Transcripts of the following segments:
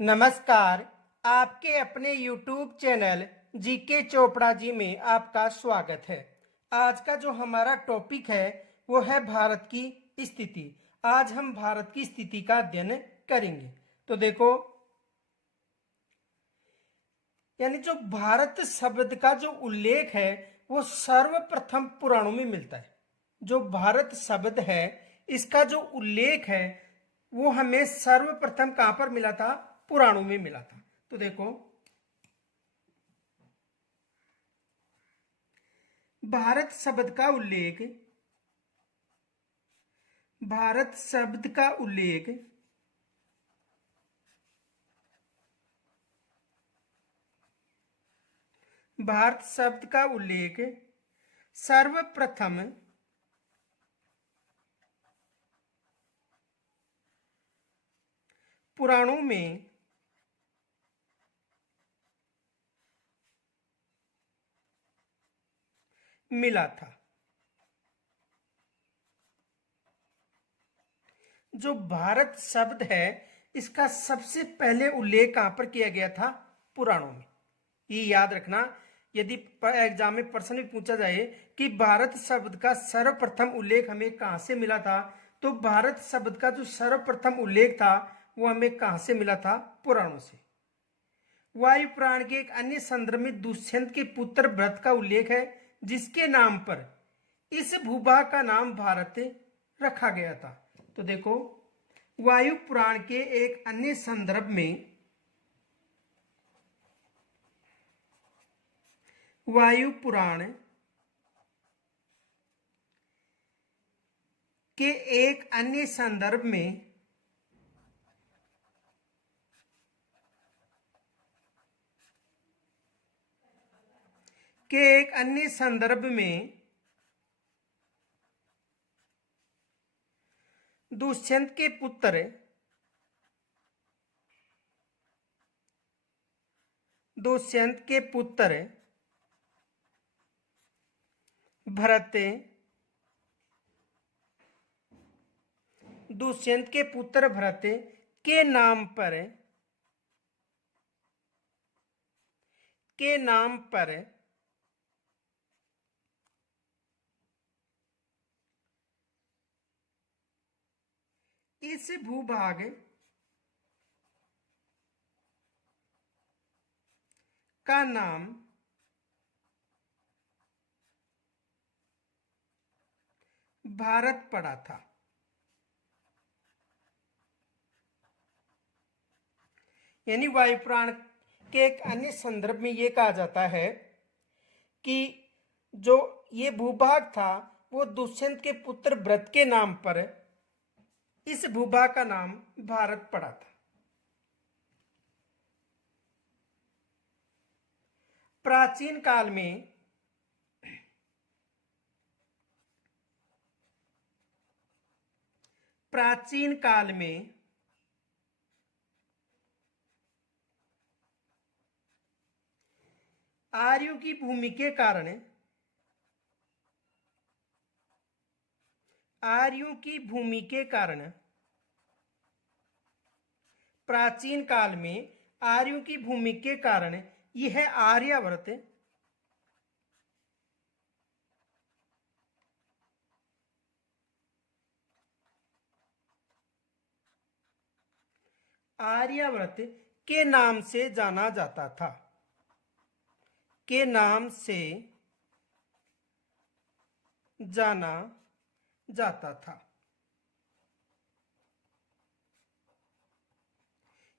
नमस्कार। आपके अपने YouTube channel GK Chopra ji में आपका स्वागत है। आज का जो हमारा टॉपिक है वो है भारत की स्थिति। आज हम भारत की स्थिति का अध्ययन करेंगे। तो देखो, यानी जो भारत शब्द का जो उल्लेख है वो सर्वप्रथम पुराणों में मिलता है। जो भारत शब्द है इसका जो उल्लेख है वो हमें सर्वप्रथम कहां पर मिला था? पुराणों में मिला था। तो देखो, भारत शब्द का उल्लेख, भारत शब्द का उल्लेख भारत शब्द का उल्लेख सर्वप्रथम पुराणों में मिला था। जो भारत शब्द है इसका सबसे पहले उल्लेख कहां पर किया गया था? पुराणों में। ये याद रखना, यदि एग्जाम में प्रश्न भी पूछा जाए कि भारत शब्द का सर्वप्रथम उल्लेख हमें कहां से मिला था, तो भारत शब्द का जो सर्वप्रथम उल्लेख था वो हमें कहां से मिला था? पुराणों से। वायु पुराण के एक अन्य संदर्भ में दुष्यंत के पुत्र भरत का उल्लेख है, जिसके नाम पर इस भूभाग का नाम भारत रखा गया था। तो देखो, वायु पुराण के एक अन्य संदर्भ में, वायु पुराण के एक अन्य संदर्भ में दुष्यंत के पुत्र भरत दुष्यंत के पुत्र भरत के नाम पर इस भूभाग का नाम भारत पड़ा था। यानी वायुपुराण के एक अन्य संदर्भ में यह कहा जाता है कि जो ये भूभाग था वो दुष्यंत के पुत्र भरत के नाम पर इस भूभाग का नाम भारत पड़ा था। प्राचीन काल में आर्यों की भूमि के कारण प्राचीन काल में आर्यों की भूमि के कारण यह आर्यावर्त के नाम से जाना जाता था।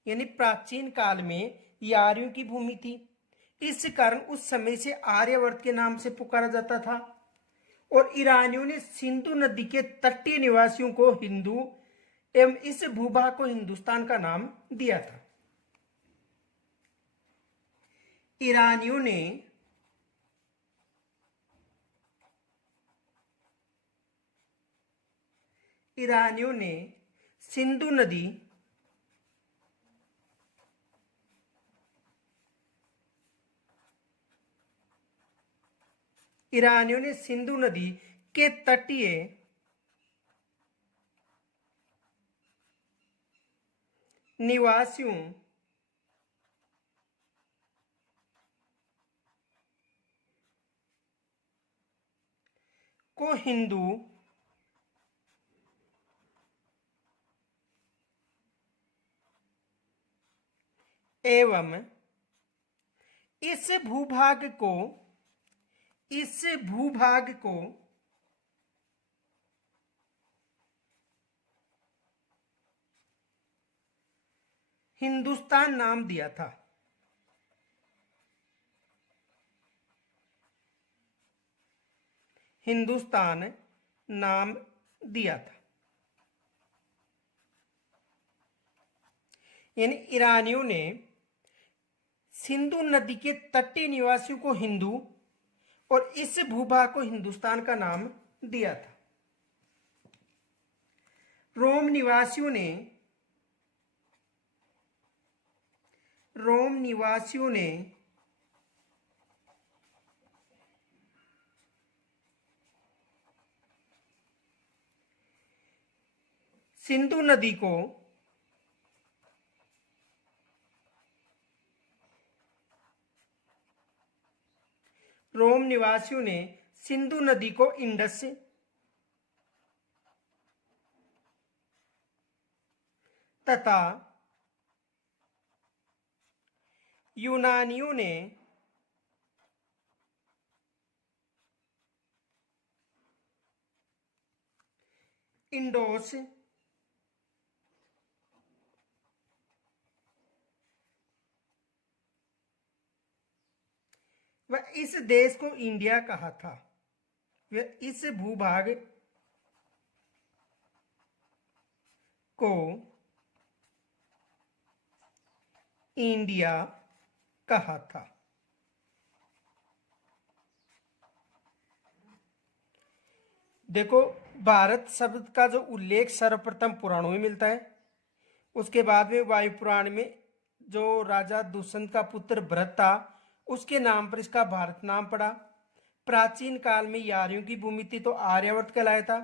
यानी प्राचीन काल में ये आर्यों की भूमि थी, इस कारण उस समय से आर्यावर्त के नाम से पुकारा जाता था। और ईरानियों ने सिंधु नदी के तटीय निवासियों को हिंदू एवं इस भूभाग को हिंदुस्तान का नाम दिया था। ईरानियों ने सिंधु नदी के तटीय निवासियों को हिंदू एवं इस भूभाग को हिंदुस्तान नाम दिया था। हिंदुस्तान नाम दिया था। यानी ईरानियों ने सिंधु नदी के तटीय निवासियों को हिंदू और इस भूभाग को हिंदुस्तान का नाम दिया था। रोम निवासियों ने सिंधु नदी को इंडस तथा यूनानियों ने इंडोस व इस देश को इंडिया कहा था। वह इस भूभाग को इंडिया कहा था। देखो, भारत शब्द का जो उल्लेख सर्वप्रथम पुराणों में मिलता है। उसके बाद में वायु पुराण में जो राजा दुष्यंत का पुत्र भरत था उसके नाम पर इसका भारत नाम पड़ा। प्राचीन काल में यारियों की भूमि थी तो आर्यावर्त कहलाया था।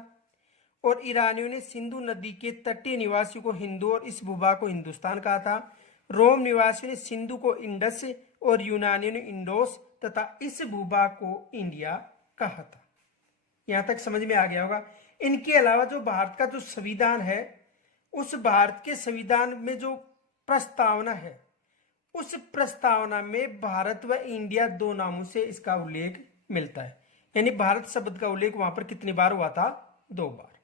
और ईरानियों ने सिंधु नदी के तटीय निवासियों को हिंदू और इस भूभाग को हिंदुस्तान कहा था। रोम निवासियों ने सिंधु को इंडस और यूनानियों ने इंडोस तथा इस भूभाग को इंडिया कहा था। यहां तक समझ में आ गया होगा। इनके अलावा जो भारत का जो संविधान है उस भारत के संविधान में जो प्रस्तावना है उस प्रस्तावना में भारत व इंडिया दो नामों से इसका उल्लेख मिलता है। यानी भारत शब्द का उल्लेख वहां पर कितनी बार हुआ था? 2 बार।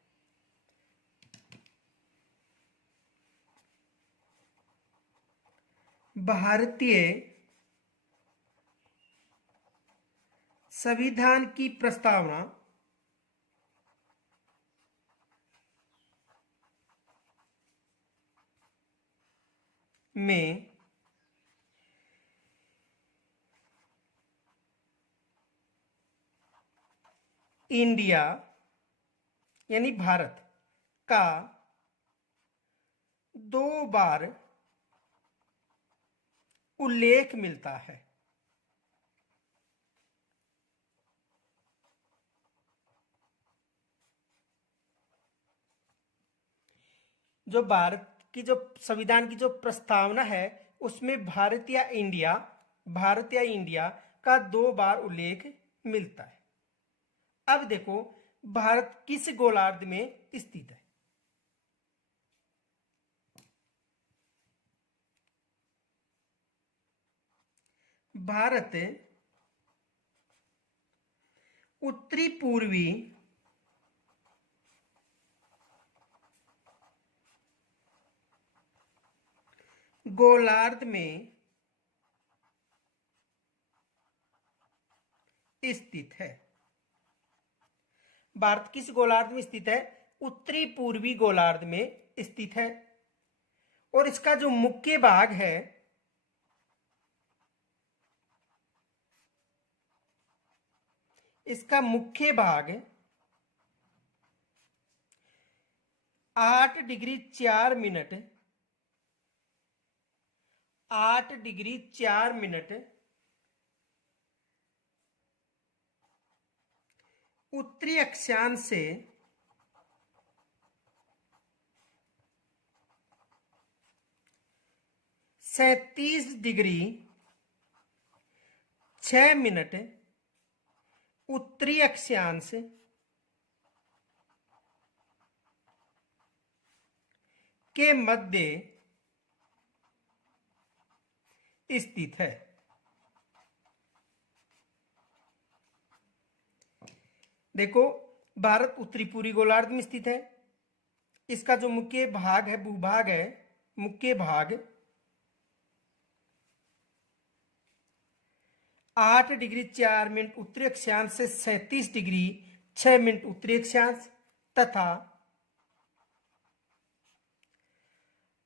भारतीय संविधान की प्रस्तावना में इंडिया यानी भारत का 2 बार उल्लेख मिलता है। जो भारत की जो संविधान की जो प्रस्तावना है उसमें भारत या इंडिया का 2 बार उल्लेख मिलता है। अब देखो, भारत किस गोलार्ध में स्थित है? भारत उत्तरी पूर्वी गोलार्ध में स्थित है। भारत किस गोलार्ध में स्थित है? उत्तरी पूर्वी गोलार्ध में स्थित है। और इसका जो मुख्य भाग है इसका मुख्य भाग 8 डिग्री 4 मिनट 8 डिग्री 4 मिनट उत्तरी अक्षांश से 37 डिग्री 6 मिनट उत्तरी अक्षांश के मध्य स्थित है। देखो, भारत उत्तरी पूर्वी गोलार्ध में स्थित है। इसका जो मुख्य भाग है, भूभाग है, मुख्य भाग 8 डिग्री 4 मिनट उत्तरी अक्षांश से 37 डिग्री 6 मिनट उत्तरी अक्षांश तथा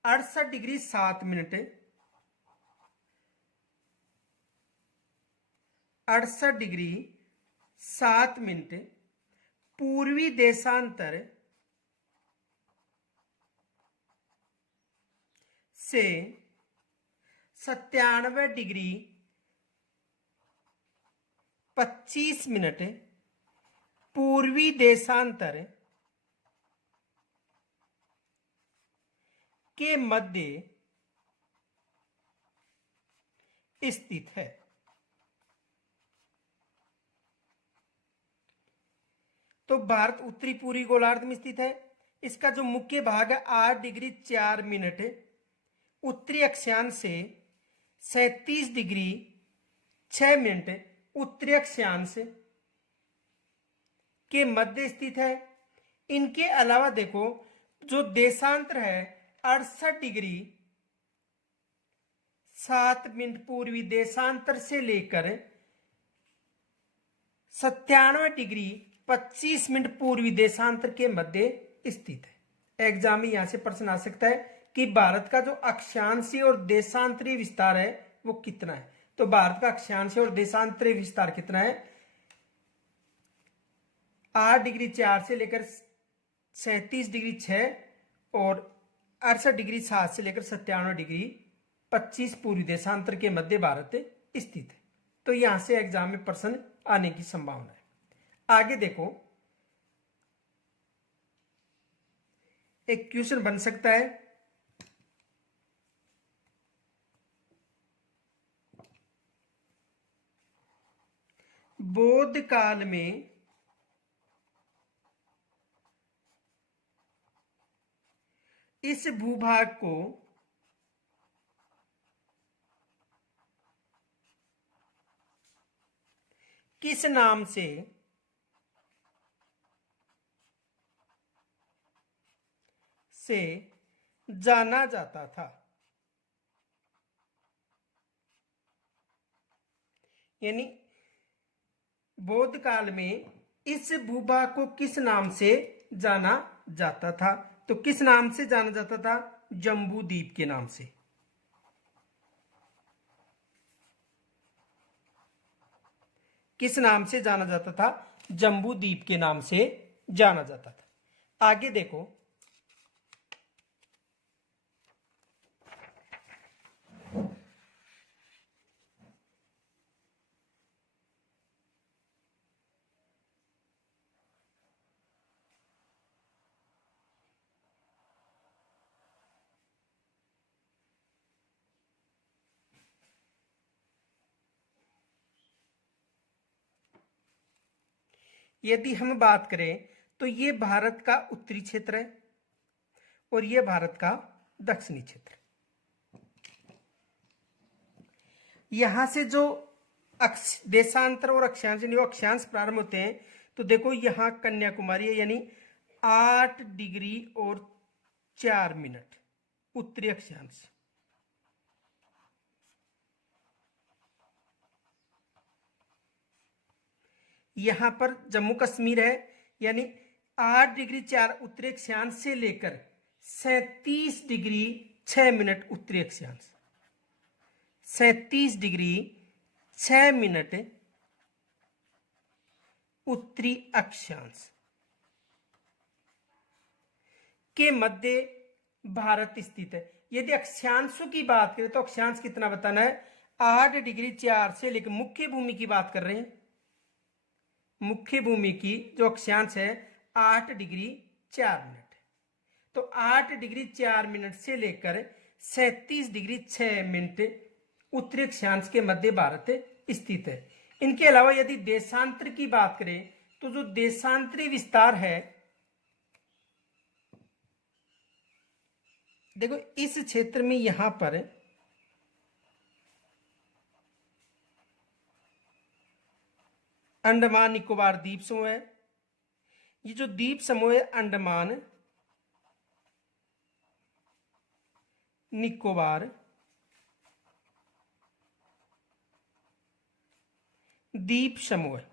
68 डिग्री 7 मिनट 68 डिग्री 7 मिनट पूर्वी देशांतर से 97 डिग्री 25 मिनट पूर्वी देशांतर के मध्य स्थित है। तो भारत उत्तरी पूर्वी गोलार्ध में स्थित है। इसका जो मुख्य भाग है 8 डिग्री 4 मिनट उत्तरी अक्षांश से 37 डिग्री 6 मिनट उत्तरी अक्षांश के मध्य स्थित है। इनके अलावा देखो, जो देशांतर है 68 डिग्री 7 मिनट पूर्वी देशांतर से लेकर 97 डिग्री 25 मिनट पूर्वी देशांतर के मध्य स्थित है। एग्जाम में यहां से प्रश्न आ सकता है कि भारत का जो अक्षांशीय और देशांतरीय विस्तार है वो कितना है। तो भारत का अक्षांशीय और देशांतरीय विस्तार कितना है? 8 डिग्री 4 से लेकर 37 डिग्री 6 और 68 डिग्री 7 से लेकर 97 डिग्री 25 पूर्वी देशांतर के मध्य भारत स्थित है। तो यहां से एग्जाम में प्रश्न आने की संभावना है। आगे देखो, एक क्वेश्चन बन सकता है, बौद्ध काल में इस भूभाग को किस नाम से जाना जाता था? यानी बौद्ध काल में इस भूभाग को किस नाम से जाना जाता था? तो किस नाम से जाना जाता था? जम्बू द्वीप के नाम से। किस नाम से जाना जाता था? जम्बू द्वीप के नाम से जाना जाता था। आगे देखो, यदि हम बात करें तो ये भारत का उत्तरी क्षेत्र है और ये भारत का दक्षिणी क्षेत्र। यहां से जो देशांतर और अक्षांश अक्षांश प्रारंभ होते हैं, तो देखो यहां कन्याकुमारी है, यानी 8 डिग्री और 4 मिनट उत्तरी अक्षांश। यहां पर जम्मू कश्मीर है, यानी 8 डिग्री 4 उत्तरी अक्षांश से लेकर 37 डिग्री 6 मिनट उत्तरी अक्षांश। 37 डिग्री 6 मिनट उत्तरी अक्षांश के मध्य भारत स्थित है। यदि अक्षांशों की बात करें तो अक्षांश कितना बताना है? 8 डिग्री 4 से लेकर, मुख्य भूमि की बात कर रहे हैं, मुख्य भूमि की जो अक्षांश है 8 डिग्री 4 मिनट। तो 8 डिग्री 4 मिनट से लेकर 37 डिग्री 6 मिनट उत्तरी अक्षांश के मध्य भारत स्थित है। इनके अलावा यदि देशांतर की बात करें तो जो देशांतरी विस्तार है देखो इस क्षेत्र में यहां पर अंडमान निकोबार द्वीप समूह है। ये जो द्वीप समूह है अंडमान निकोबार द्वीप समूह है।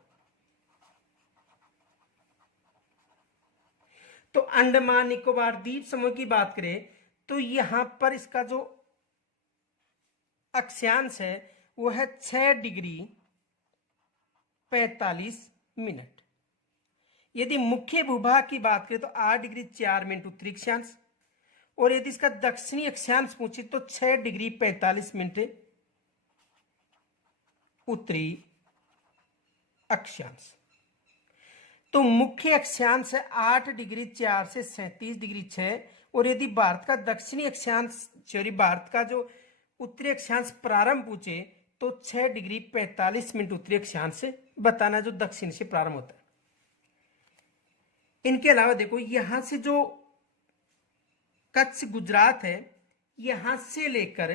तो अंडमान निकोबार द्वीप समूह की बात करें तो यहां पर इसका जो अक्षांश है वो है 6 डिग्री 45 मिनट। यदि मुख्य भूभाग की बात करें तो 8 डिग्री 4 मिनट उत्तरी अक्षांश, और यदि इसका दक्षिणी अक्षांश पूछे तो 6 डिग्री 45 मिनट उत्तरी अक्षांश। तो मुख्य अक्षांश है 8 डिग्री 4 से 37 डिग्री 6, और यदि भारत का दक्षिणी अक्षांश सॉरी भारत का जो उत्तरी अक्षांश प्रारंभ पूछे तो 6 डिग्री 45 मिनट उत्तरी अक्षांश से बताना जो दक्षिण से प्रारंभ होता है। इनके अलावा देखो यहां से जो कच्छ गुजरात है यहां से लेकर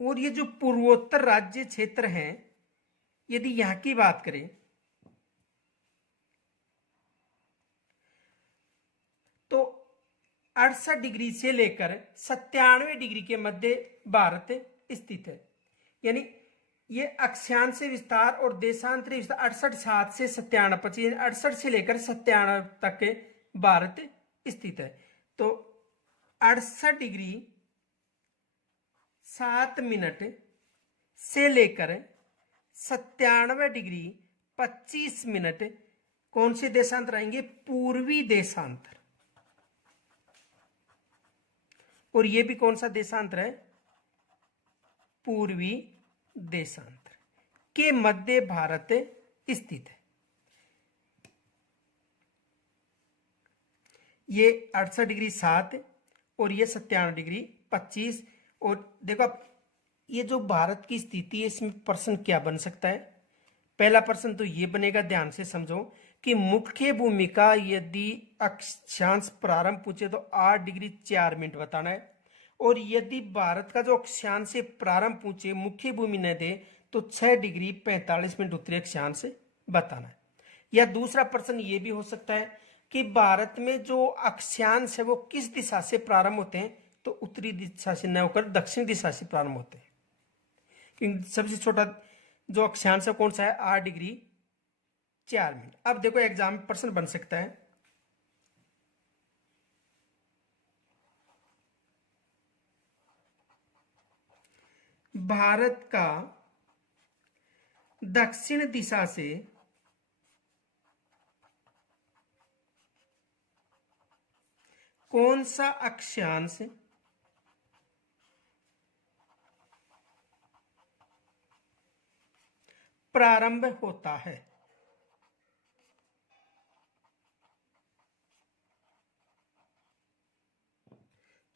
और ये जो पूर्वोत्तर राज्य क्षेत्र हैं यदि यहां की बात करें तो 68 डिग्री से लेकर 97 डिग्री के मध्य भारत स्थित है। यानी ये अक्षांश विस्तार और देशांतरी विस्तार 68 से 97 68 से लेकर 97 तक भारत स्थित है। तो 68 डिग्री 7 मिनट से लेकर 97 डिग्री 25 मिनट कौन से देशांतर आएंगे? पूर्वी देशांतर। और ये भी कौन सा देशांतर है? पूर्वी देशांतर के मध्य भारत स्थित है। ये 68 डिग्री 7 और ये 97 डिग्री 25। और देखो अब ये जो भारत की स्थिति है इसमें प्रश्न क्या बन सकता है? पहला प्रश्न तो ये बनेगा, ध्यान से समझो कि मुख्य भूमिका यदि अक्षांश प्रारंभ पूछे तो 8 डिग्री 4 मिनट बताना है, और यदि भारत का जो अक्षांश से प्रारंभ पूछे मुख्य भूमि न दे तो 6 डिग्री 45 मिनट उत्तरी अक्षांश बताना है। या दूसरा प्रश्न ये भी हो सकता है कि भारत में जो अक्षांश है वो किस दिशा से प्रारंभ होते हैं, तो उत्तरी दिशा से न होकर दक्षिण दिशा से प्रारंभ होते हैं, क्योंकि सबसे छोटा जो अक्षांश है कौन सा है? 8 डिग्री 4 मिनट। अब देखो एग्जाम में प्रश्न बन सकता है, भारत का दक्षिण दिशा से कौन सा अक्षांश प्रारंभ होता है?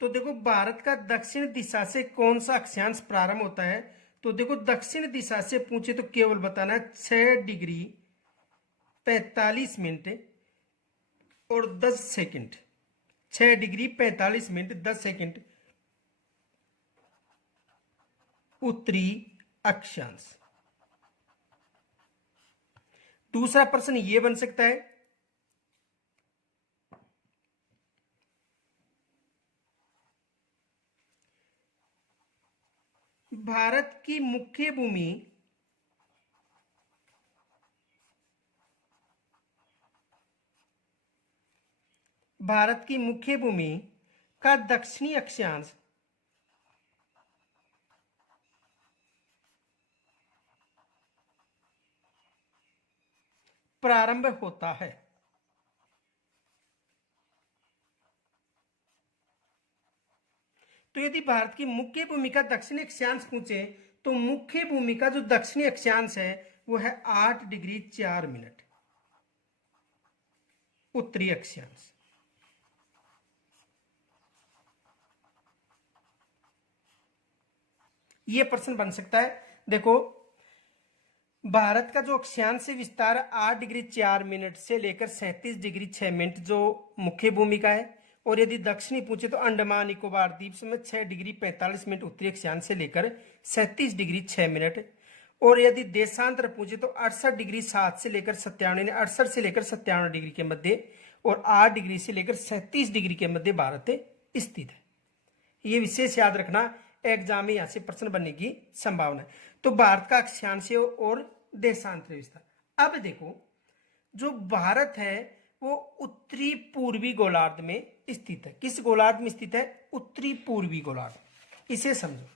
तो देखो भारत का दक्षिण दिशा से कौन सा अक्षांश प्रारंभ होता है, तो देखो दक्षिण दिशा से पूछे तो केवल बताना है 6 डिग्री 45 मिनट और 10 सेकंड। 6 डिग्री 45 मिनट 10 सेकंड उत्तरी अक्षांश। दूसरा प्रश्न यह बन सकता है, भारत की मुख्य भूमि का दक्षिणी अक्षांश प्रारंभ होता है। तो यदि भारत की मुख्य भूमि का दक्षिणी अक्षांश पूछे तो मुख्य भूमि का जो दक्षिणी अक्षांश है वो है 8 डिग्री 4 मिनट उत्तरी अक्षांश। यह प्रश्न बन सकता है। देखो भारत का जो अक्षांश से विस्तार 8 डिग्री 4 मिनट से लेकर 37 डिग्री 6 मिनट जो मुख्य भूमि का है, और यदि दक्षिणी पूछे तो अंडमान निकोबार द्वीप समूह 6 डिग्री 45 मिनट उत्तरी अक्षांश से लेकर 37 डिग्री 6 मिनट। और यदि देशांतर पूछे तो 68 डिग्री 7 से लेकर 97, 68 से लेकर 97 डिग्री के मध्य और 8 डिग्री से लेकर 37 डिग्री के मध्य भारत स्थित है। ये विशेष याद रखना, एग्जाम में यहां से प्रश्न बनने की संभावना है। तो भारत का अक्षांश और देशांतर विस्तार। अब देखो, जो भारत है वो उत्तरी पूर्वी गोलार्ध में स्थित है। किस गोलार्ध में स्थित है? उत्तरी पूर्वी गोलार्ध। इसे समझो।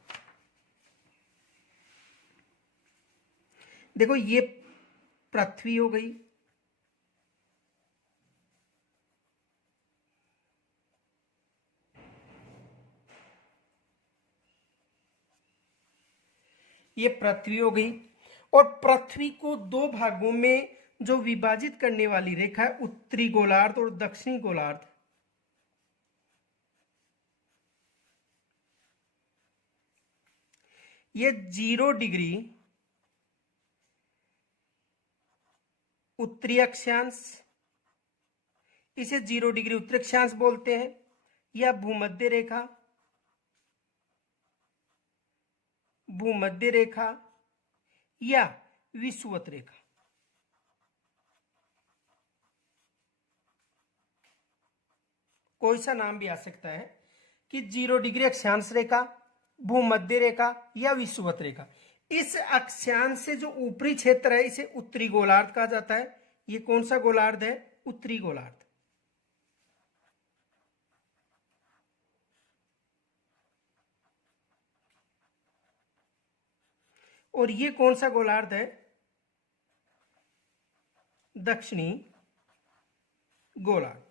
देखो, ये पृथ्वी हो गई, ये पृथ्वी हो गई, और पृथ्वी को दो भागों में जो विभाजित करने वाली रेखा है उत्तरी गोलार्ध और दक्षिणी गोलार्ध। ये 0 डिग्री उत्तरी अक्षांश, इसे 0 डिग्री उत्तरी अक्षांश बोलते हैं, या भूमध्य रेखा, भूमध्य रेखा या विषुवत रेखा। कोई सा नाम भी आ सकता है कि 0 डिग्री अक्षांश रेखा, भूमध्य रेखा या विषुवत रेखा। इस अक्षांश से जो ऊपरी क्षेत्र है इसे उत्तरी गोलार्ध कहा जाता है। ये कौन सा गोलार्ध है? उत्तरी गोलार्ध। और ये कौन सा गोलार्ध है? दक्षिणी गोलार्ध।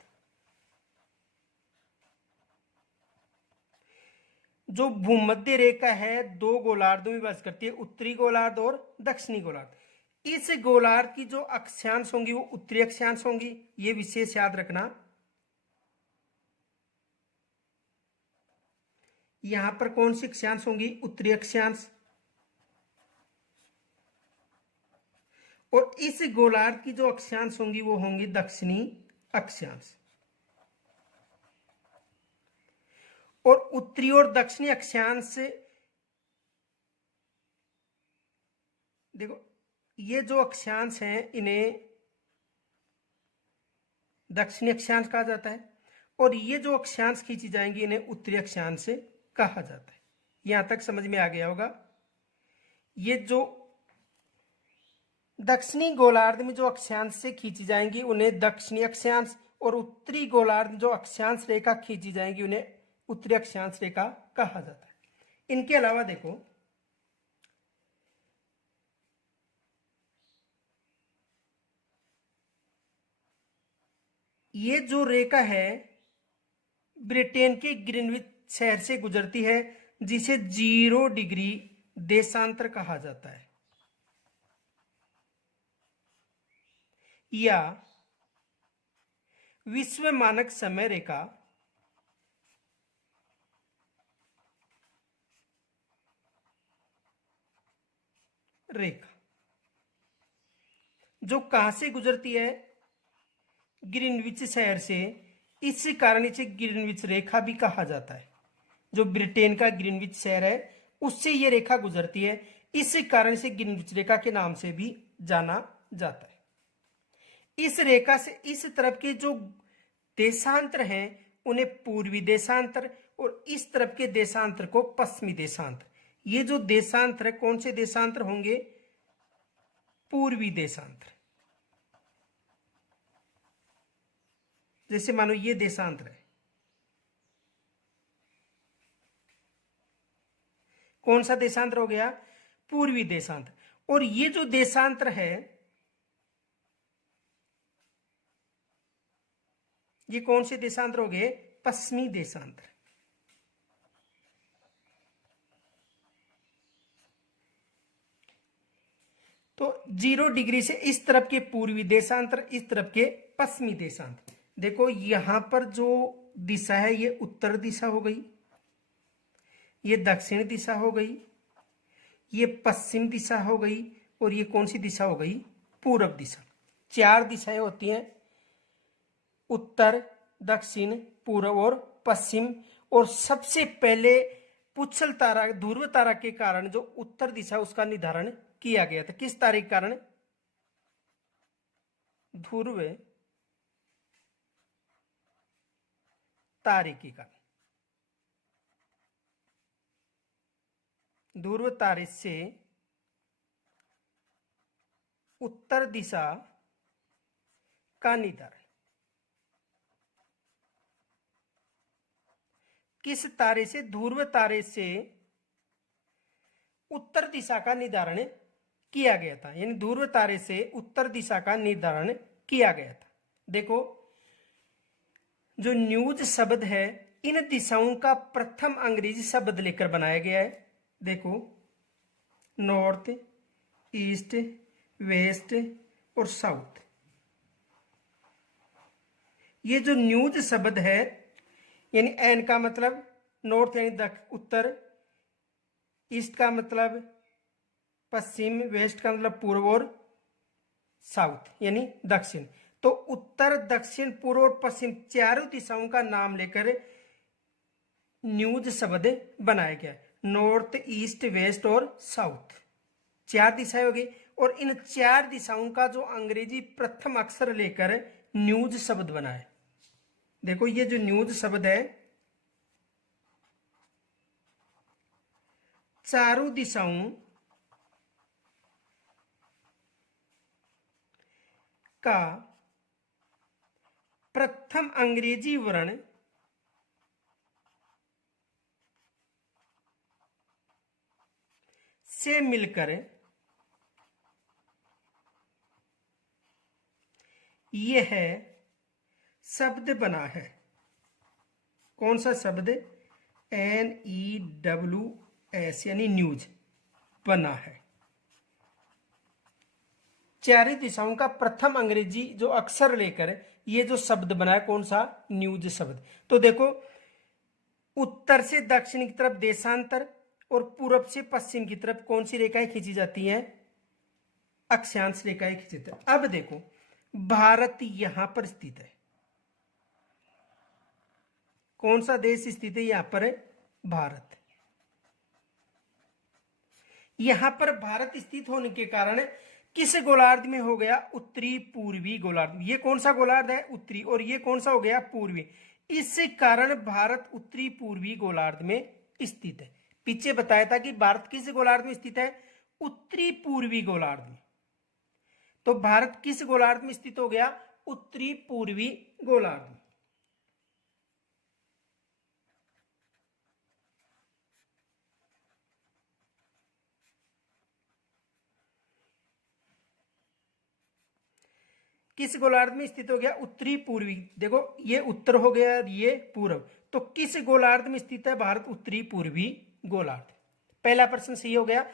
जो भूमध्य रेखा है दो गोलार्धों में विभाजित करती है, उत्तरी गोलार्ध और दक्षिणी गोलार्ध। इस गोलार्ध की जो अक्षांश होंगी वो उत्तरी अक्षांश होंगी, ये विशेष याद रखना। यहां पर कौन सी अक्षांश होंगी? उत्तरी अक्षांश। और इस गोलार्ध की जो अक्षांश होंगी वो होंगी दक्षिणी अक्षांश। और उत्तरी और दक्षिणी अक्षांश से देखो, ये जो अक्षांश हैं इन्हें दक्षिणी अक्षांश कहा जाता है, और ये जो अक्षांश खींची जाएंगी इन्हें उत्तरी अक्षांश से कहा जाता है। यहां तक समझ में आ गया होगा। ये जो दक्षिणी गोलार्ध में जो अक्षांश से खींची जाएंगी उन्हें दक्षिणी अक्षांश, और उत्तरी गोलार्ध में जो अक्षांश रेखा खींची जाएंगी उन्हें उत्तरी अक्षांश रेखा कहा जाता है। इनके अलावा देखो, ये जो रेखा है ब्रिटेन के ग्रीनविच शहर से गुजरती है, जिसे 0 डिग्री देशांतर कहा जाता है, या विश्व मानक समय रेखा जो कहां से गुजरती है? ग्रीनविच शहर से। इस कारण इसे ग्रीनविच रेखा भी कहा जाता है। जो ब्रिटेन का ग्रीनविच शहर है उससे यह रेखा गुजरती है, इस कारण इसे ग्रीनविच रेखा के नाम से भी जाना जाता है। इस रेखा से इस तरफ के जो देशांतर हैं उन्हें पूर्वी देशांतर, और इस तरफ के देशांतर को पश्चिमी देशांतर। ये जो देशांतर है कौन से देशांतर होंगे? पूर्वी देशांतर। जैसे मानो ये देशांतर है, कौन सा देशांतर हो गया? पूर्वी देशांतर। और ये जो देशांतर है ये कौन से देशांतर हो गए? पश्चिमी देशांतर। तो 0 डिग्री से इस तरफ के पूर्वी देशांतर, इस तरफ के पश्चिमी देशांतर। देखो, यहां पर जो दिशा है ये उत्तर दिशा हो गई, ये दक्षिण दिशा हो गई, ये पश्चिम दिशा हो गई, और ये कौन सी दिशा हो गई? पूर्व दिशा। 4 दिशाएं होती हैं, उत्तर, दक्षिण, पूर्व और पश्चिम। और सबसे पहले पुच्छल तारा, ध्रुव तारा के कारण जो उत्तर दिशा उसका निर्धारण किया गया था। किस तारे के कारण? ध्रुव तारे के कारण। ध्रुव तारे से उत्तर दिशा का निर्धारण। किस तारे से? ध्रुव तारे से उत्तर दिशा का निर्धारण किया गया था, यानी ध्रुव तारे से उत्तर दिशा का निर्धारण किया गया था। देखो जो न्यूज शब्द है, इन दिशाओं का प्रथम अंग्रेजी शब्द लेकर बनाया गया है। देखो नॉर्थ, ईस्ट, वेस्ट और साउथ। ये जो न्यूज शब्द है, यानी एन का मतलब नॉर्थ यानी उत्तर, ईस्ट का मतलब पश्चिम, वेस्ट का मतलब पूर्व और साउथ यानी दक्षिण। तो उत्तर, दक्षिण, पूर्व और पश्चिम चारों दिशाओं का नाम लेकर न्यूज शब्द बनाया गया। नॉर्थ, ईस्ट, वेस्ट और साउथ, चार दिशाएं हो गई। और इन चार दिशाओं का जो अंग्रेजी प्रथम अक्षर लेकर न्यूज शब्द बना है। देखो ये जो न्यूज शब्द है, चारों दिशाओं का प्रथम अंग्रेजी वर्ण से मिलकर यह शब्द बना है। कौन सा शब्द? NEWS यानी न्यूज बना है। चारों दिशाओं का प्रथम अंग्रेजी जो अक्षर लेकर ये जो शब्द बना है, कौन सा? न्यूज शब्द। तो देखो उत्तर से दक्षिण की तरफ देशांतर और पूर्व से पश्चिम की तरफ कौन सी रेखाएं खींची जाती हैं? अक्षांश रेखाएं खींची जाती हैं। अब देखो भारत यहां पर स्थित है। कौन सा देश स्थित है यहां पर? भारत। यहां पर भारत स्थित होने के कारण किस गोलार्ध में हो गया? उत्तरी पूर्वी गोलार्ध। ये कौन सा गोलार्ध है? उत्तरी। और ये कौन सा हो गया? पूर्वी। इस कारण भारत उत्तरी पूर्वी गोलार्ध में स्थित है। पीछे बताया था कि भारत किस गोलार्ध में स्थित है? उत्तरी पूर्वी गोलार्ध में। तो भारत किस गोलार्ध में स्थित हो गया? उत्तरी पूर्वी गोलार्ध में। किस गोलार्ध में स्थित हो गया? उत्तरी पूर्वी। देखो ये उत्तर हो गया, ये पूर्व। तो किस गोलार्ध में स्थित है भारत? उत्तरी पूर्वी गोलार्ध। पहला प्रश्न सही हो गया।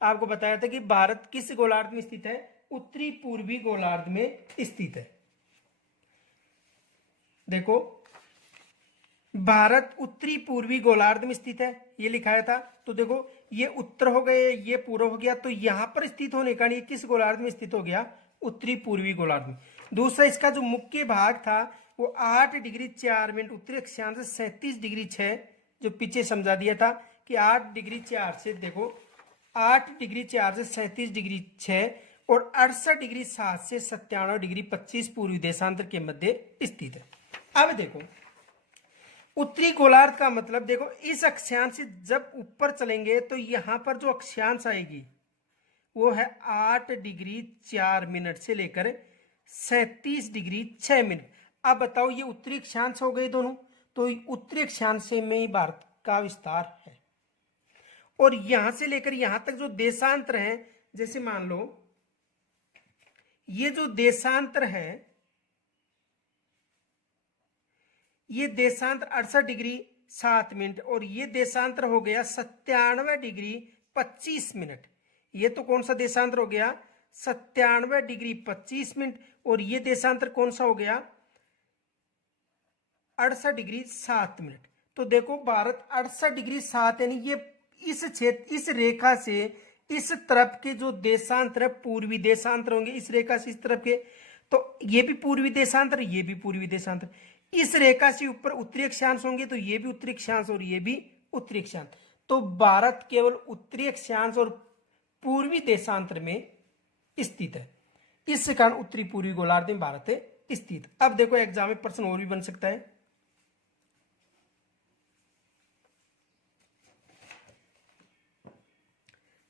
आपको बताया था कि भारत किस गोलार्ध में स्थित है? उत्तरी पूर्वी गोलार्ध में स्थित है। देखो भारत उत्तरी पूर्वी गोलार्ध में स्थित है, ये लिखाया था। तो देखो ये उत्तर हो गए, ये पूर्व हो गया। तो यहां पर स्थित होने का ये किस गोलार्ध में स्थित हो गया? उत्तरी पूर्वी गोलार्ध में। दूसरा इसका जो मुख्य भाग था वो 8 डिग्री 4 मिनट उत्तरी अक्षांश से 37 डिग्री 6, जो पीछे समझा दिया था कि 8 डिग्री 4 से, देखो 8 डिग्री 4 से 37 डिग्री 6 और 68 डिग्री 7 से 97 डिग्री 25 पूर्वी देशांतर के मध्य स्थित है। अब देखो उत्तरी गोलार्ध का मतलब, देखो इस अक्षांश से जब ऊपर चलेंगे तो यहां पर जो अक्षांश आएगी वो है 8 डिग्री 4 मिनट से लेकर 37 डिग्री 6 मिनट। अब बताओ ये उत्तरी अक्षांश हो गए दोनों। तो उत्तरी अक्षांश में ही भारत का विस्तार है। और यहां से लेकर यहां तक जो देशांतर है, जैसे मान लो ये जो देशांतर है, ये देशांतर 68 डिग्री 7 मिनट और ये देशांतर हो गया 97 डिग्री 25 मिनट। ये तो कौन सा देशांतर हो गया? 97 डिग्री 25 मिनट। और ये देशांतर कौन सा हो गया? 68 डिग्री 7 मिनट। तो देखो भारत 68 डिग्री 7, यानी ये इस क्षेत्र, इस रेखा से इस तरफ के जो देशांतर है, पूर्वी देशांतर होंगे इस रेखा से इस तरफ के। तो ये भी पूर्वी देशांतर, ये भी पूर्वी देशांतर। इस रेखा से ऊपर उत्तरी अक्षांश होंगे तो ये भी उत्तरी अक्षांश और ये भी उत्तरी अक्षांश। तो भारत केवल उत्तरी अक्षांश और पूर्वी देशांतर में स्थित है, इस कारण उत्तरी पूर्वी गोलार्ध में भारत स्थित। अब देखो एग्जाम में प्रश्न और भी बन सकता है।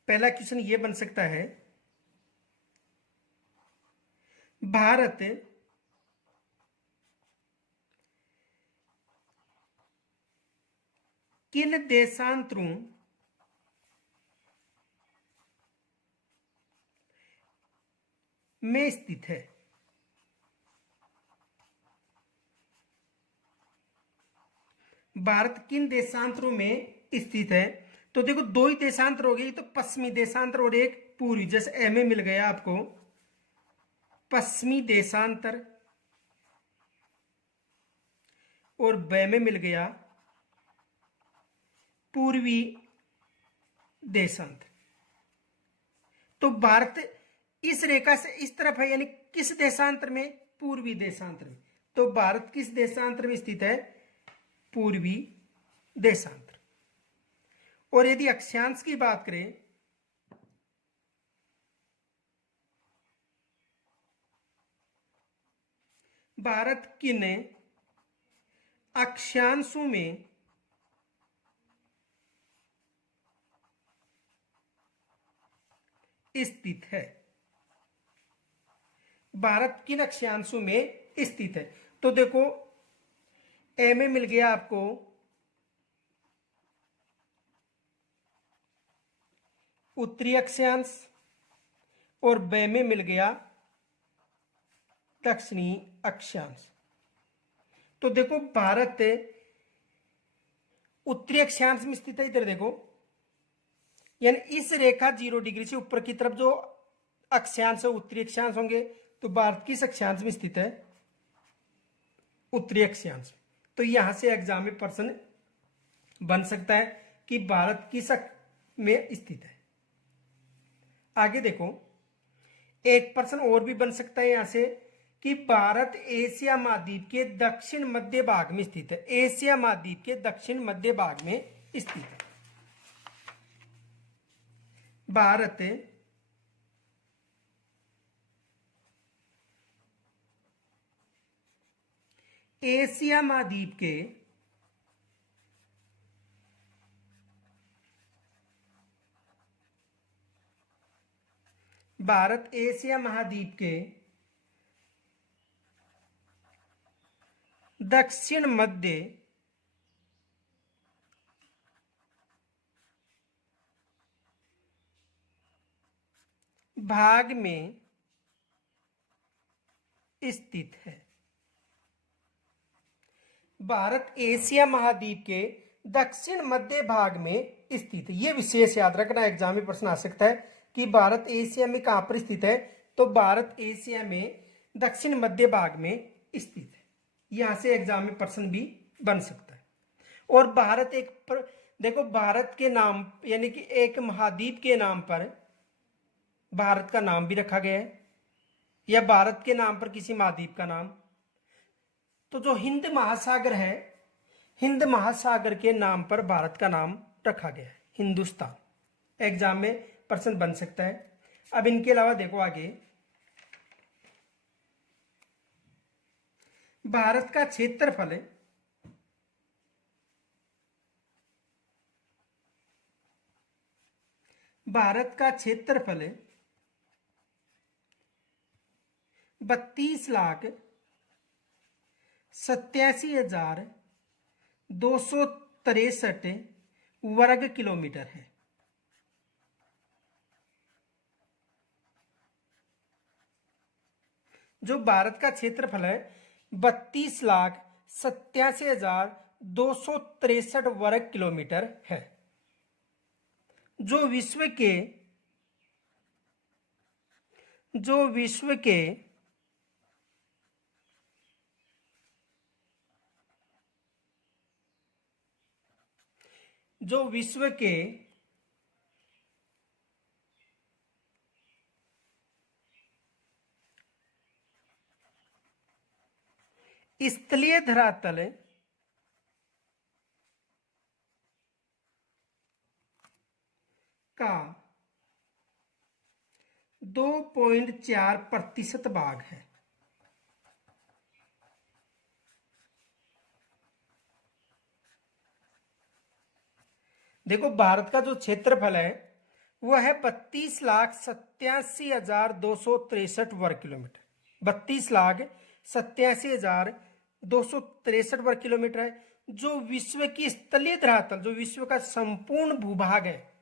पहला क्वेश्चन ये बन सकता है, भारत किन देशांतरों में स्थित है? भारत किन देशांतरों में स्थित है? तो देखो दो ही देशांतर हो गए, तो पश्चिमी देशांतर और एक पूर्वी। जैसे ए में मिल गया आपको पश्चिमी देशांतर और ब में मिल गया पूर्वी देशांतर। तो भारत इस रेखा से इस तरफ है, यानी किस देशांतर में? पूर्वी देशांतर में। तो भारत किस देशांतर में स्थित है? पूर्वी देशांतर। और यदि अक्षांश की बात करें, भारत किन अक्षांशों में स्थित है? भारत किन अक्षांशों में स्थित है? तो देखो ए में मिल गया आपको उत्तरी अक्षांश और ब में मिल गया दक्षिणी अक्षांश। तो देखो भारत उत्तरी अक्षांश में स्थित है, इधर देखो, यानी इस रेखा 0 डिग्री से ऊपर की तरफ जो अक्षांश है उत्तरी अक्षांश होंगे। तो भारत किस अक्षांश में स्थित है? उत्तरी अक्षांश। तो यहां से एग्जाम में प्रश्न बन सकता है कि भारत किस में स्थित है। आगे देखो एक प्रश्न और भी बन सकता है यहां से कि भारत एशिया महाद्वीप के दक्षिण मध्य भाग में स्थित है। एशिया महाद्वीप के दक्षिण मध्य भाग में स्थित है। भारत एशिया महाद्वीप के भारत एशिया महाद्वीप के दक्षिण मध्य भाग में स्थित है। भारत एशिया महाद्वीप के दक्षिण मध्य भाग में स्थित है। यह विशेष याद रखना, एग्जाम में प्रश्न आ सकता है कि भारत एशिया में कहां पर स्थित है? तो भारत एशिया में दक्षिण मध्य भाग में स्थित है। यहां से एग्जाम में प्रश्न भी बन सकता है। और भारत देखो भारत के नाम यानी कि एक महाद्वीप के नाम पर भारत का नाम भी रखा गया है, या भारत के नाम पर किसी महाद्वीप का नाम। तो जो हिंद महासागर है, हिंद महासागर के नाम पर भारत का नाम रखा गया है, हिंदुस्तान। एग्जाम में प्रश्न बन सकता है। अब इनके अलावा देखो आगे, भारत का क्षेत्रफल भारत का क्षेत्रफल 32,87,263 वर्ग किलोमीटर है। जो भारत का क्षेत्रफल है 32,87,263 वर्ग किलोमीटर है। जो विश्व के जो विश्व के जो विश्व के स्थलीय धरातल का 2.4% भाग है। देखो भारत का जो क्षेत्रफल है वह है 32,87,263 वर्ग किलोमीटर। 32,87,263 वर्ग किलोमीटर है। जो विश्व की स्थलीय धरातल, जो विश्व का संपूर्ण भूभाग है,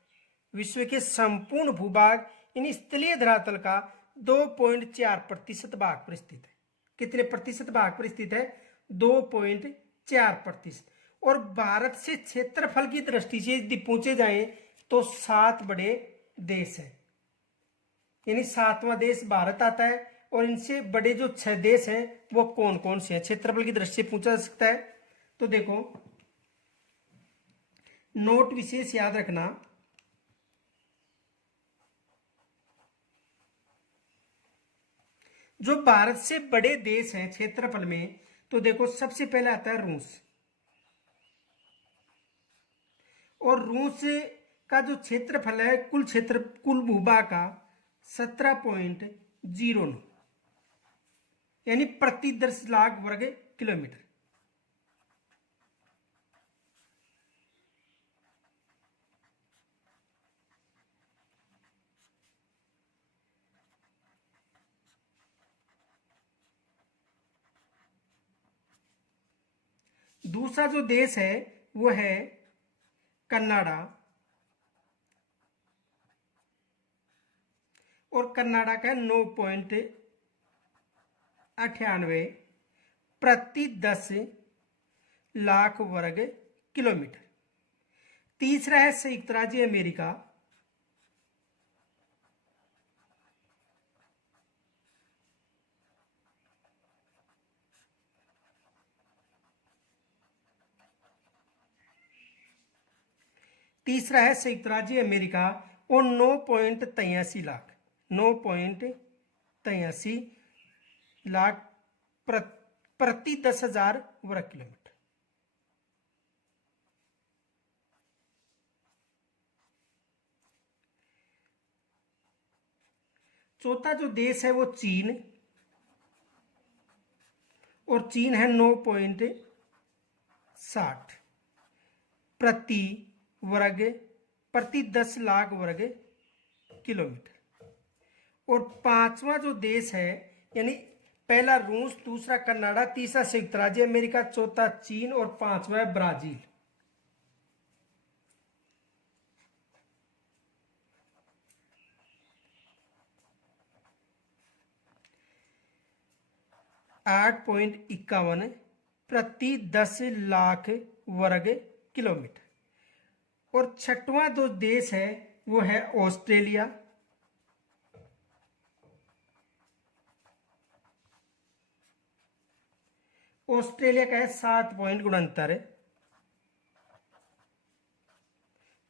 विश्व के संपूर्ण भूभाग इन स्थलीय धरातल का 2.4% भाग पर स्थित है। कितने प्रतिशत भाग पर स्थित है? 2.4%। और भारत से क्षेत्रफल की दृष्टि से यदि पूछे जाए तो 7 बड़े देश हैं, यानी 7वां देश भारत आता है। और इनसे बड़े जो 6 देश हैं वो कौन कौन से हैं, क्षेत्रफल की दृष्टि से पूछा जा सकता है। तो देखो, नोट विशेष याद रखना, जो भारत से बड़े देश हैं क्षेत्रफल में, तो देखो सबसे पहले आता है रूस। और रूस का जो क्षेत्रफल है, कुल भूभाग का 17.09, यानी प्रति 10 लाख वर्ग किलोमीटर। दूसरा जो देश है वो है कनाडा। और कनाडा का 9.98 प्रति 10 लाख वर्ग किलोमीटर। तीसरा है संयुक्त राज्य अमेरिका। तीसरा है संयुक्त राज्य अमेरिका और 9.83 लाख, 9.83 लाख प्रति 10,000 वर्ग किलोमीटर। चौथा जो देश है वो चीन। और चीन है 9.60 प्रति 10 लाख वर्ग किलोमीटर। और पांचवा जो देश है, यानी पहला रूस, दूसरा कनाडा, तीसरा संयुक्त राज्य अमेरिका, चौथा चीन और पांचवा है ब्राजील। आठ 8.51 प्रति 10 लाख वर्ग किलोमीटर। और छठवां जो देश है वो है ऑस्ट्रेलिया। ऑस्ट्रेलिया का है 7.69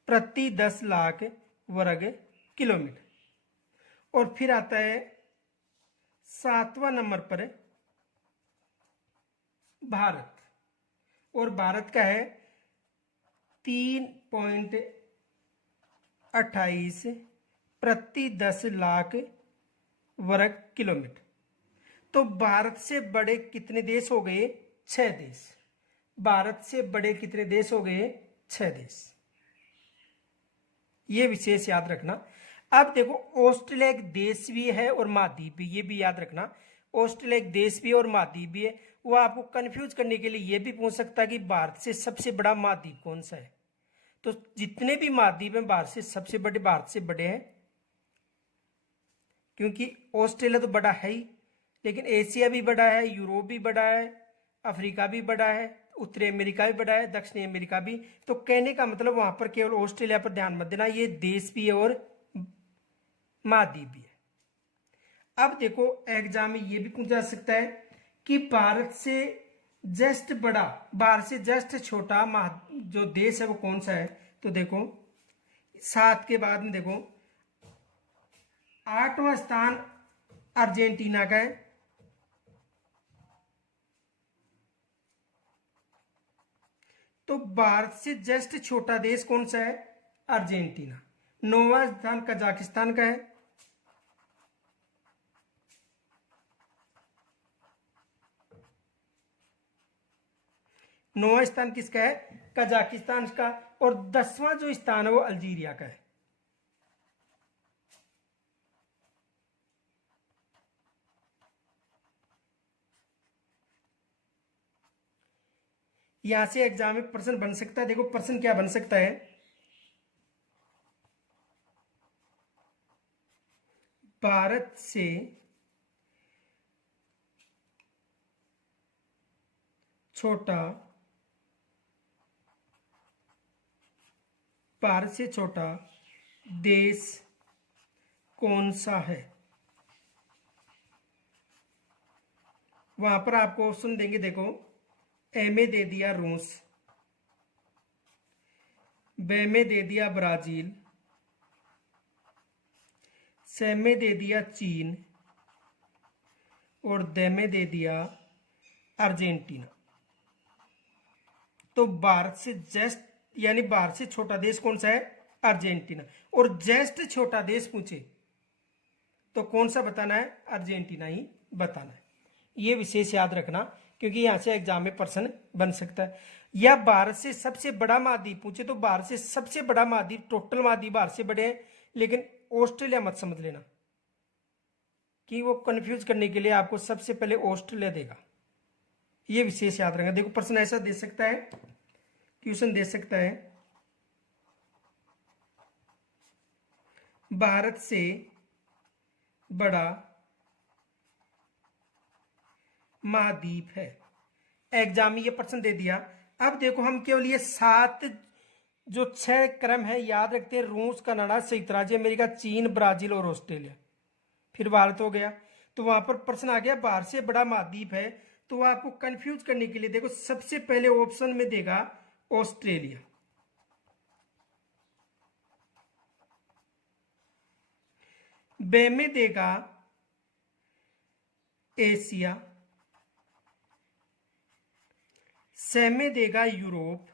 प्रति 10 लाख वर्ग किलोमीटर। और फिर आता है 7वां नंबर पर भारत। और भारत का है 3.28 प्रति 10 लाख वर्ग किलोमीटर। तो भारत से बड़े कितने देश हो गए? 6 देश। भारत से बड़े कितने देश हो गए? 6 देश। ये विशेष याद रखना। अब देखो, ऑस्ट्रेलिया एक देश भी है और महाद्वीप भी, ये भी याद रखना। ऑस्ट्रेलिया एक देश भी है और महाद्वीप भी है। वो आपको कंफ्यूज करने के लिए ये भी पूछ सकता है कि भारत से सबसे बड़ा महाद्वीप कौन सा है। तो जितने भी महाद्वीप हैं भारत से सबसे बड़े, भारत से बड़े हैं, क्योंकि ऑस्ट्रेलिया तो बड़ा है ही, लेकिन एशिया भी बड़ा है, यूरोप भी बड़ा है, अफ्रीका भी बड़ा है, उत्तरी अमेरिका भी बड़ा है, दक्षिणी अमेरिका भी। तो कहने का मतलब वहां पर केवल ऑस्ट्रेलिया पर ध्यान मत देना, ये देश भी है और महाद्वीप भी है। अब देखो, एग्जाम में ये भी पूछा जा सकता है कि भारत से जस्ट बड़ा, भारत से जस्ट छोटा जो देश है वो कौन सा है। तो देखो, 7 के बाद में देखो 8वां स्थान अर्जेंटीना का है। तो भारत से जस्ट छोटा देश कौन सा है? अर्जेंटीना। 9वां स्थान कजाकिस्तान का है। 9वां स्थान किसका है? कजाकिस्तान का। और 10वां जो स्थान है वो अल्जीरिया का है। यहां से एग्जाम में प्रश्न बन सकता है। देखो प्रश्न क्या बन सकता है, भारत से छोटा, भारत से छोटा देश कौन सा है? वहां पर आपको ऑप्शन देंगे। देखो, ए में दे दिया रूस, बे में दे दिया ब्राजील, से में दे दिया चीन और दे में दे दिया अर्जेंटीना। तो भारत से जस्ट यानी भारत से छोटा देश कौन सा है? अर्जेंटीना। और जस्ट छोटा देश पूछे तो कौन सा बताना है? अर्जेंटीना ही बताना है। ये विशेष याद रखना, क्योंकि यहां से एग्जाम में प्रश्न बन सकता है। या भारत से सबसे बड़ा महाद्वीप पूछे तो भारत से सबसे बड़ा महाद्वीप, टोटल महाद्वीप भारत से बड़े हैं, लेकिन ऑस्ट्रेलिया मत समझ लेना, कि वो कंफ्यूज करने के लिए आपको सबसे पहले ऑस्ट्रेलिया देगा। ये विशेष याद रखना। देखो प्रश्न ऐसा दे सकता है, क्वेश्चन दे सकता है, भारत से बड़ा महाद्वीप है। एग्जाम में ये प्रश्न दे दिया। अब देखो हम केवल ये 7 जो 6 क्रम है याद रखते हैं। रूस, कनाडा, संयुक्त राज्य अमेरिका, चीन, ब्राजील और ऑस्ट्रेलिया। फिर भारत हो गया। तो वहां पर प्रश्न आ गया भारत से बड़ा महाद्वीप है, तो आपको कंफ्यूज करने के लिए देखो सबसे पहले ऑप्शन में देगा ऑस्ट्रेलिया, बे में देगा एशिया, से में देगा यूरोप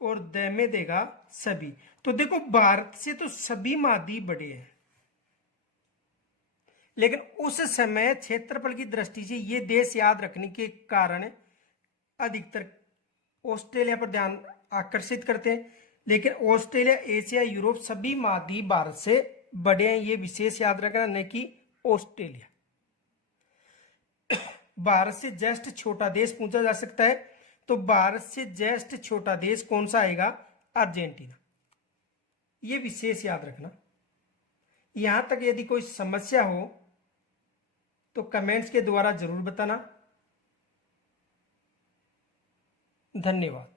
और द में देगा सभी। तो देखो भारत से तो सभी महाद्वीप बड़े हैं, लेकिन उस समय क्षेत्रफल की दृष्टि से ये देश याद रखने के कारण अधिकतर ऑस्ट्रेलिया पर ध्यान आकर्षित करते हैं। लेकिन ऑस्ट्रेलिया, एशिया, यूरोप सभी महाद्वीप भारत से बड़े हैं, ये विशेष याद रखना, न कि ऑस्ट्रेलिया। भारत से जस्ट छोटा देश पूछा जा सकता है, तो भारत से जस्ट छोटा देश कौन सा आएगा? अर्जेंटीना। ये विशेष याद रखना। यहां तक यदि कोई समस्या हो तो कमेंट्स के द्वारा जरूर बताना। धन्यवाद।